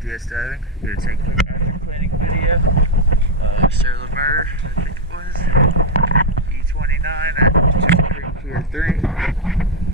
DS diving. Here to take a quick after cleaning video. Sur Le Mer, I think it was. E29 at Just Creek Pier 3.